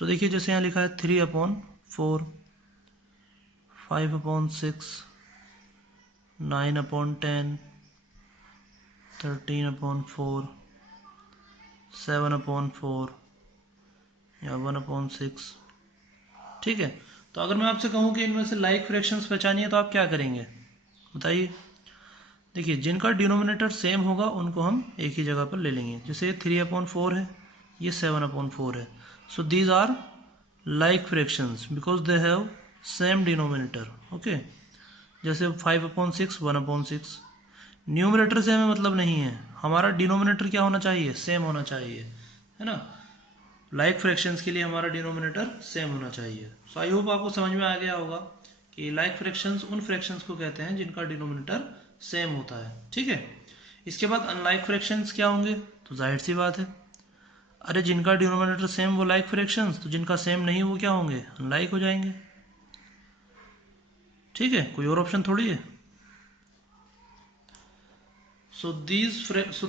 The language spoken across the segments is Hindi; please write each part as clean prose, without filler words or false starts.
सो देखिए जैसे यहाँ लिखा है 3/4, 5/6, 9/10, 13/4, 7/4 या 1/6। ठीक है, तो अगर मैं आपसे कहूँ कि इनमें से लाइक फ्रैक्शंस पहचानिए तो आप क्या करेंगे बताइए। देखिए जिनका डिनोमिनेटर सेम होगा उनको हम एक ही जगह पर ले लेंगे। जैसे ये 3/4 है, ये 7/4 है। So these are like fractions because they have same denominator. Okay, जैसे 5/6, 1/6। न्यूमरेटर से हमें मतलब नहीं है, हमारा डिनोमिनेटर क्या होना चाहिए, सेम होना चाहिए, है ना। लाइक फ्रैक्शंस के लिए हमारा डिनोमिनेटर सेम होना चाहिए। सो आई होप आपको समझ में आ गया होगा कि लाइक फ्रैक्शंस उन फ्रैक्शंस को कहते हैं जिनका डिनोमिनेटर सेम होता है। ठीक है, इसके बाद अनलाइक फ्रैक्शंस क्या होंगे, तो जाहिर सी बात है, अरे जिनका डिनोमिनेटर सेम वो लाइक फ्रैक्शंस, तो जिनका सेम नहीं वो क्या होंगे, अनलाइक हो जाएंगे। ठीक है, कोई और ऑप्शन थोड़ी है। So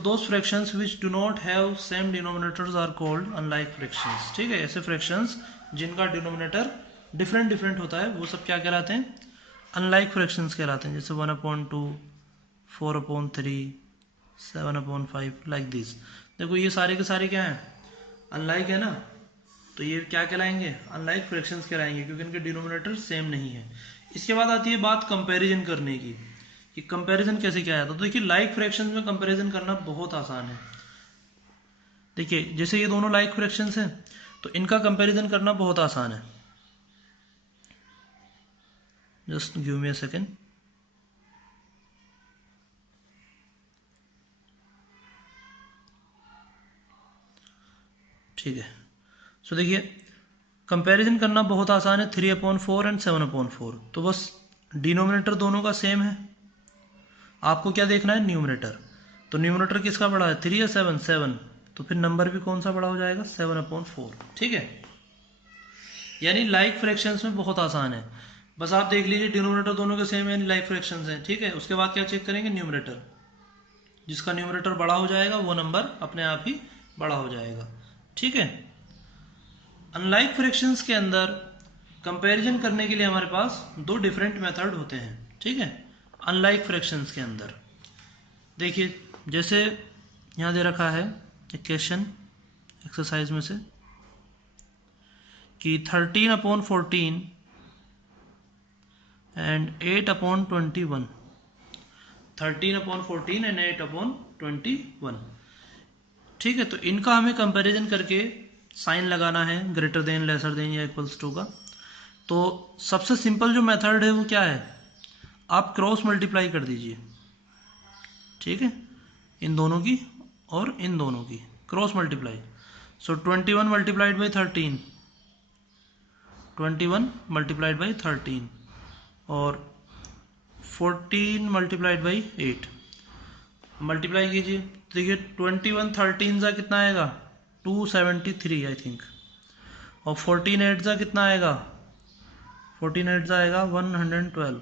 those fractions which do not have same denominators are called unlike fractions। ठीक है, ऐसे fractions जिनका डिनोमिनेटर डिफरेंट होता है वो सब क्या कहलाते हैं, अनलाइक फ्रैक्शंस कहलाते हैं। जैसे 1/2, 4/3, 7/5, लाइक दिस। देखो ये सारे के सारे क्या हैं, अनलाइक है ना, तो ये क्या कहलाएंगे, अनलाइक फ्रैक्शंस कहलाएंगे क्योंकि इनके डिनोमिनेटर सेम नहीं है। इसके बाद आती है बात कंपैरिजन करने की, कि कंपैरिजन कैसे किया जाता है। तो देखिए लाइक फ्रैक्शंस में कंपैरिजन करना बहुत आसान है। देखिए जैसे ये दोनों लाइक फ्रैक्शंस हैं तो इनका कंपैरिजन करना बहुत आसान है। Just give me a second. ठीक है, सो देखिए कंपैरिजन करना बहुत आसान है, 3/4 एंड 7/4। तो बस डिनोमिनेटर दोनों का सेम है, आपको क्या देखना है, न्यूमरेटर। तो न्यूमरेटर किसका बड़ा है, 3 या 7, 7, तो फिर नंबर भी कौन सा बड़ा हो जाएगा, 7/4। ठीक है, यानी लाइक फ्रैक्शंस में बहुत आसान है, बस आप देख लीजिए डिनोमिनेटर दोनों के सेम है, यानी लाइक फ्रैक्शंस हैं। ठीक है, उसके बाद क्या चेक करेंगे, न्यूमरेटर। जिसका न्यूमरेटर बड़ा हो जाएगा वो नंबर अपने आप ही बड़ा हो जाएगा। ठीक है, अनलाइक फ्रैक्शंस के अंदर कंपैरिजन करने के लिए हमारे पास दो डिफरेंट मेथड होते हैं। ठीक है, अनलाइक फ्रैक्शंस के अंदर देखिए जैसे यहाँ दे रखा है एक क्वेश्चन एक्सरसाइज में से कि 13/14 एंड 8/21, 13/14 एंड 8/21। ठीक है, तो इनका हमें कंपैरिजन करके साइन लगाना है, ग्रेटर देन, लेसर देन या इक्वल्स टू का। तो सबसे सिंपल जो मेथड है वो क्या है, आप क्रॉस मल्टीप्लाई कर दीजिए। ठीक है, इन दोनों की और इन दोनों की cross multiply. So 21 multiplied by 13, 21 multiplied by 13 और 14 मल्टीप्लाइड बाई 8 मल्टीप्लाई कीजिए। देखिए 21 13 सा कितना आएगा, 273 आई थिंक, और 14 8 सा कितना आएगा, 14 8 सा आएगा 112।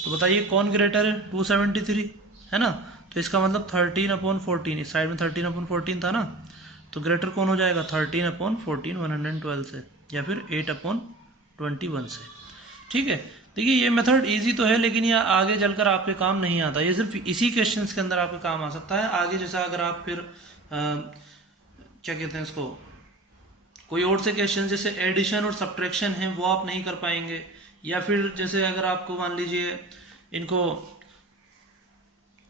तो बताइए कौन ग्रेटर है, 273 है ना। तो इसका मतलब 13/14, इस साइड में 13/14 था ना, तो ग्रेटर कौन हो जाएगा, 13/14 112 से, या फिर 8/21 से। ठीक है, देखिए ये मेथड इजी तो है लेकिन ये आगे चलकर आपके काम नहीं आता, ये सिर्फ इसी क्वेश्चंस के अंदर आपके काम आ सकता है। आगे जैसा अगर आप फिर क्या कहते हैं इसको, कोई और से क्वेश्चन जैसे एडिशन और सब्ट्रैक्शन है वो आप नहीं कर पाएंगे, या फिर जैसे अगर आपको मान लीजिए इनको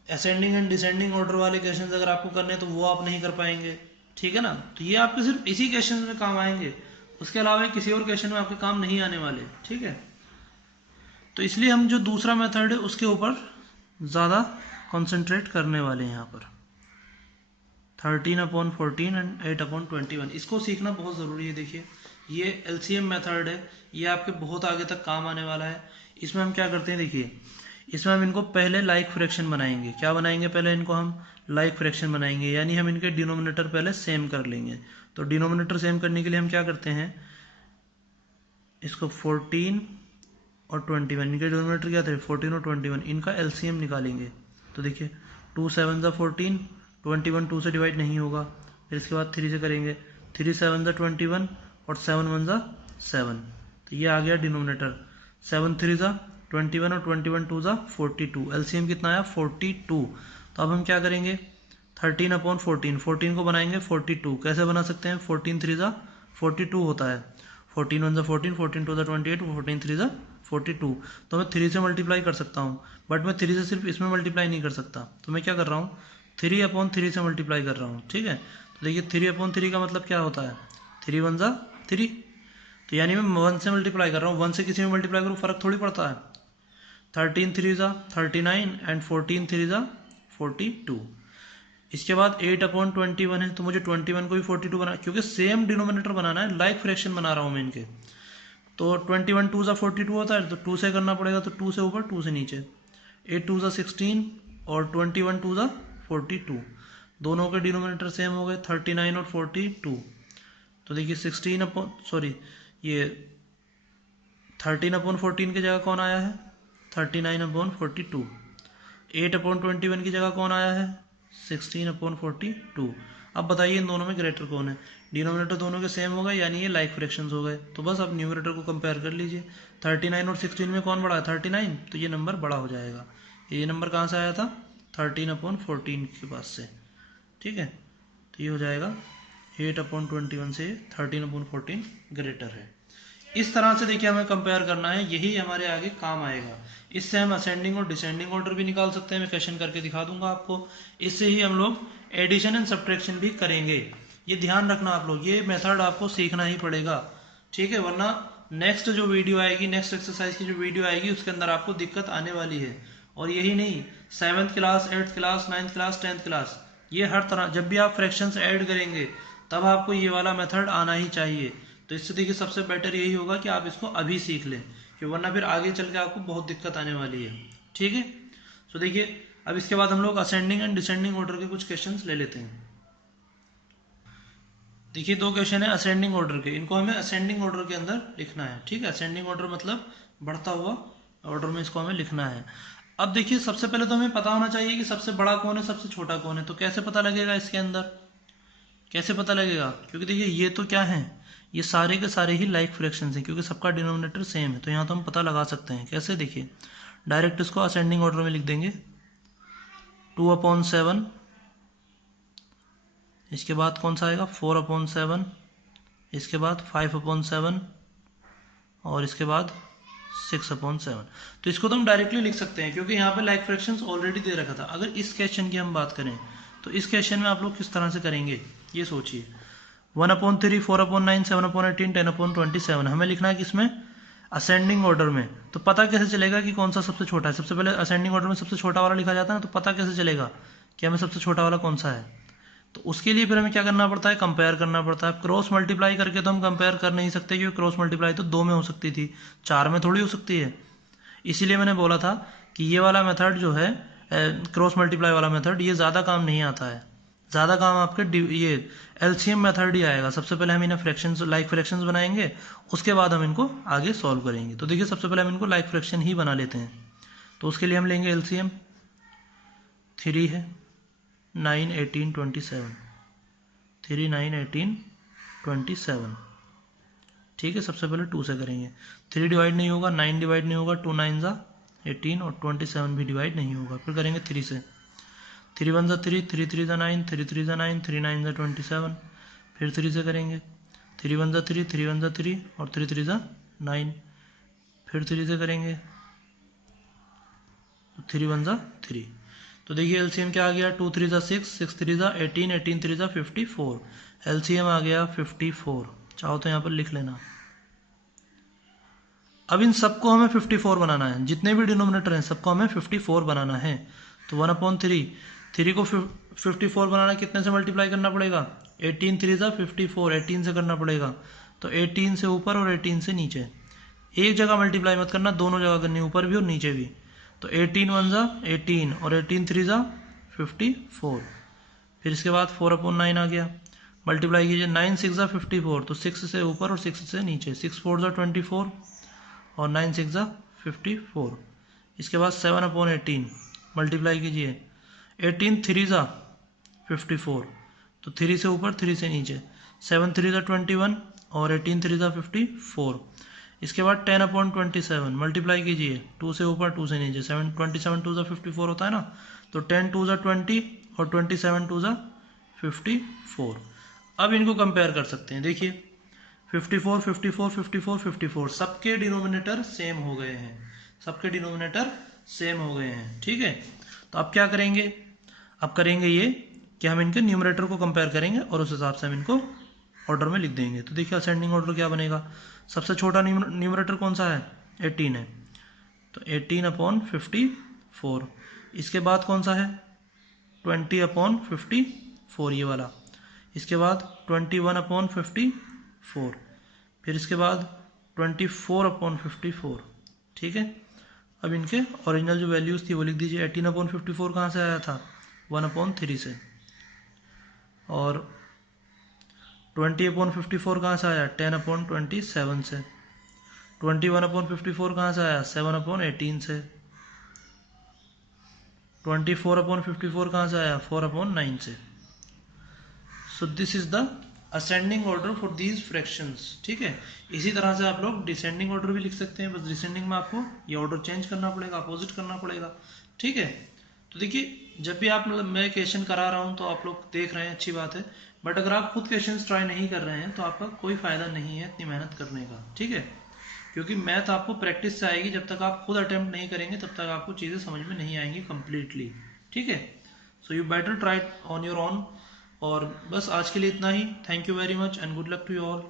असेंडिंग एंड डिसेंडिंग ऑर्डर वाले क्वेश्चन अगर आपको करने हैं तो वो आप नहीं कर पाएंगे। ठीक है ना, तो ये आपके सिर्फ इसी क्वेश्चन में काम आएंगे, उसके अलावा किसी और क्वेश्चन में आपके काम नहीं आने वाले। ठीक है, तो इसलिए हम जो दूसरा मेथड है उसके ऊपर ज़्यादा कंसंट्रेट करने वाले हैं। यहाँ पर 13/14 एंड 8/21 इसको सीखना बहुत ज़रूरी है। देखिए ये एलसीएम मेथड है, ये आपके बहुत आगे तक काम आने वाला है। इसमें हम क्या करते हैं, देखिए इसमें हम इनको पहले लाइक फ्रैक्शन बनाएंगे। क्या बनाएंगे, पहले इनको हम लाइक फ्रैक्शन बनाएंगे, यानी हम इनके डिनोमिनेटर पहले सेम कर लेंगे। तो डिनोमिनेटर सेम करने के लिए हम क्या करते हैं, इसको 14 और 21, इनके डिनोमिनेटर क्या थे, 14 और 21, इनका एलसीएम निकालेंगे। तो देखिए 2 7 14, 21 2 से डिवाइड नहीं होगा, फिर इसके बाद 3 से करेंगे 3 7 ज़ा 21 और 7 1 ज़ा 7, तो ये आ गया डिनोमिनेटर। 7 3 ज़ा 21 और 21 2 ज़ा 42, एलसीएम कितना आया 42। तो अब हम क्या करेंगे 13/14 को बनाएंगे 42। कैसे बना सकते हैं 14 3 ज़ा 42 होता है, 14 1 ज़ा 14, 14 2 ज़ा 28, 14 3 ज़ा 42। तो मैं 3 से मल्टीप्लाई कर सकता हूँ, बट मैं 3 से सिर्फ इसमें मल्टीप्लाई नहीं कर सकता, तो मैं क्या कर रहा हूँ 3/3 से मल्टीप्लाई कर रहा हूँ। ठीक है, तो देखिए 3/3 का मतलब क्या होता है 3 1 ज़ा 3, तो यानी मैं 1 से मल्टीप्लाई कर रहा हूँ, 1 से किसी में मल्टीप्लाई करूँ फर्क थोड़ी पड़ता है। 13 3 ज़ा 39 एंड 14 3 ज़ा 42। इसके बाद 8/21 है, तो मुझे 21 को भी 42 बना, क्योंकि सेम डिनोमिनेटर बनाना है, लाइक फ्रैक्शन बना रहा हूँ मैं इनके। तो 21 2 ज़ा 42 होता है, तो 2 से करना पड़ेगा, तो 2 से ऊपर 2 से नीचे। 8 2 ज़ा 16 और 21 2 ज़ा 42, दोनों के डिनोमिनेटर सेम हो गए 39 और 42। तो देखिए 13/14 की जगह कौन आया है 39/42। 8/21 की जगह कौन आया है 16/42। अब बताइए इन दोनों में ग्रेटर कौन है, डिनोमिनेटर दोनों के सेम हो गए, यानी ये लाइक फ्रैक्शंस हो गए। तो बस अब न्यूमरेटर को कंपेयर कर लीजिए, 39 और 16 में कौन बड़ा है 39, तो ये नंबर बड़ा हो जाएगा। ये नंबर कहाँ से आया था 13/14 के पास से। ठीक है, तो ये हो जाएगा 8/21 से 13/14 ग्रेटर है। इस तरह से देखिए हमें कंपेयर करना है, यही हमारे आगे काम आएगा। इससे हम असेंडिंग और डिसेंडिंग ऑर्डर भी निकाल सकते हैं, मैं क्वेश्चन करके दिखा दूंगा आपको। इससे ही हम लोग एडिशन एंड सब्ट्रैक्शन भी करेंगे। ये ध्यान रखना आप लोग, ये मेथड आपको सीखना ही पड़ेगा। ठीक है, वरना नेक्स्ट जो वीडियो आएगी, नेक्स्ट एक्सरसाइज की जो वीडियो आएगी, उसके अंदर आपको दिक्कत आने वाली है। और यही नहीं, 7th class 8th class 9th class 10th class, ये हर तरह जब भी आप फ्रैक्शंस ऐड करेंगे तब आपको ये वाला मेथड आना ही चाहिए। तो इससे देखिए सबसे बेटर यही होगा कि आप इसको अभी सीख लें, कि वरना फिर आगे चल के आपको बहुत दिक्कत आने वाली है। ठीक है, तो देखिए अब इसके बाद हम लोग असेंडिंग एंड डिसेंडिंग ऑर्डर के कुछ क्वेश्चंस ले लेते हैं। देखिए 2 क्वेश्चन है असेंडिंग ऑर्डर के, इनको हमें असेंडिंग ऑर्डर के अंदर लिखना है। ठीक है, असेंडिंग ऑर्डर मतलब बढ़ता हुआ ऑर्डर में इसको हमें लिखना है। अब देखिए सबसे पहले तो हमें पता होना चाहिए कि सबसे बड़ा कौन है सबसे छोटा कौन है। तो कैसे पता लगेगा इसके अंदर, कैसे पता लगेगा, क्योंकि देखिए ये तो क्या है, ये सारे के सारे ही लाइक फ्रैक्शंस हैं, क्योंकि सबका डिनोमिनेटर सेम है। तो यहाँ तो हम पता लगा सकते हैं कैसे, देखिए डायरेक्ट इसको असेंडिंग ऑर्डर में लिख देंगे 2/7, इसके बाद कौन सा आएगा 4/7, इसके बाद 5/7 और इसके बाद 6/7। तो इसको तो हम डायरेक्टली लिख सकते हैं, क्योंकि यहाँ पे लाइक फ्रैक्शंस ऑलरेडी दे रखा था। अगर इस क्वेश्चन की हम बात करें तो इस क्वेश्चन में आप लोग किस तरह से करेंगे ये सोचिए। 1/3, 4/9, 7/18, 10/27 हमें लिखना है किसमें असेंडिंग ऑर्डर में। तो पता कैसे चलेगा कि कौन सा सबसे छोटा है, सबसे पहले असेंडिंग ऑर्डर में सबसे छोटा वाला लिखा जाता है ना, तो पता कैसे चलेगा कि हमें सबसे छोटा वाला कौन सा है। तो उसके लिए फिर हमें क्या करना पड़ता है, कंपेयर करना पड़ता है। क्रॉस मल्टीप्लाई करके तो हम कंपेयर कर नहीं सकते, क्योंकि क्रॉस मल्टीप्लाई तो 2 में हो सकती थी, 4 में थोड़ी हो सकती है। इसीलिए मैंने बोला था कि ये वाला मेथड जो है क्रॉस मल्टीप्लाई वाला मेथड, ये ज़्यादा काम नहीं आता है। ज़्यादा काम आपके ये एलसीएम मेथड ही आएगा। सबसे पहले हम इन्हें फ्रैक्शंस लाइक फ्रैक्शंस बनाएंगे, उसके बाद हम इनको आगे सॉल्व करेंगे। तो देखिए सबसे पहले हम इनको लाइक फ्रैक्शन ही बना लेते हैं। तो उसके लिए हम लेंगे एलसीएम, 3 है 9 18 27, 3 9 18 27। ठीक है, सबसे पहले 2 से करेंगे, 3 डिवाइड नहीं होगा, 9 डिवाइड नहीं होगा, 2 9 ज़ा 18 और 27 भी डिवाइड नहीं होगा। फिर करेंगे 3 से, 3 1 ज़ा 3, 3 3 ज़ा 9, 3 3 ज़ा 9, 3 9 ज़ा 27। फिर 3 से करेंगे, 3 1 ज़ा 3, 3 1 ज़ा 3 और 3 3 ज़ा 9। फिर 3 से करेंगे, 3 1 ज़ा 3। तो देखिए एलसीएम क्या आ गया, 2 3 ज़ा 6, 6 3 ज़ा 18, 18 3 ज़ा 54। एलसीएम आ गया 54। चाहो तो यहाँ पर लिख लेना। अब इन सबको हमें 54 बनाना है, जितने भी डिनोमिनेटर हैं सबको हमें 54 बनाना है। तो 1/3, 3 को 54 बनाना कितने से मल्टीप्लाई करना पड़ेगा, 18 3 ज़ा 54, 18 से करना पड़ेगा। तो 18 से ऊपर और 18 से नीचे, एक जगह मल्टीप्लाई मत करना, दोनों जगह करनी, ऊपर भी और नीचे भी। तो 18 1 ज़ा 18 और 18 3 ज़ा 54। फिर इसके बाद 4/9 आ गया, मल्टीप्लाई कीजिए, 9 6 ज़ा 54, तो 6 से ऊपर और 6 से नीचे, 6 4 ज़ा 24 और 9 6 ज़ा 54। इसके बाद 7/18 मल्टीप्लाई कीजिए, 18 3 ज़ा 54, तो 3 से ऊपर 3 से नीचे, 7 3 ज़ा 21 और 18 3 ज़ा 54। इसके बाद 10/27 मल्टीप्लाई कीजिए, 2 से ऊपर 2 से नीचे, 27 2 ज़ा 54 होता है ना, तो 10 2 ज़ा 20 और 27 2 ज़ा 54। अब इनको कंपेयर कर सकते हैं। देखिए 54 54 54 54 सबके डिनोमिनेटर सेम हो गए हैं, सबके डिनोमिनेटर सेम हो गए हैं। ठीक है, तो अब क्या करेंगे, अब करेंगे ये कि हम इनके न्यूमरेटर को कंपेयर करेंगे और उस हिसाब से हम इनको ऑर्डर में लिख देंगे। तो देखिए असेंडिंग ऑर्डर क्या बनेगा, सबसे छोटा न्यूमरेटर कौन सा है, 18 है, तो 18/54। इसके बाद कौन सा है, 20/54 ये वाला। इसके बाद 21/54, फिर इसके बाद 24/54। ठीक है, अब इनके ओरिजिनल जो वैल्यूज़ थी वो लिख दीजिए। 18/54 कहाँ से आया था, 1/3 से, और 20/54 कहाँ से आया, 10/27 से। 21/54 कहाँ से आया, 7/18 से। 24/54 कहाँ से आया, 4/9 से। So this is the ascending order for these fractions. ठीक है, इसी तरह से आप लोग डिसेंडिंग ऑर्डर भी लिख सकते हैं, बस डिसेंडिंग में आपको ये ऑर्डर चेंज करना पड़ेगा, अपोजिट करना पड़ेगा। ठीक है, तो देखिए जब भी आप मैं क्वेश्चन करा रहा हूँ तो आप लोग देख रहे हैं, अच्छी बात है, बट अगर आप खुद क्वेश्चन ट्राई नहीं कर रहे हैं तो आपका कोई फायदा नहीं है इतनी मेहनत करने का। ठीक है, क्योंकि मैथ आपको प्रैक्टिस से आएगी, जब तक आप खुद अटेम्प्ट नहीं करेंगे तब तक आपको चीज़ें समझ में नहीं आएंगी कम्प्लीटली। ठीक है, so you better try on your own. और बस आज के लिए इतना ही। Thank you very much and good luck to you all.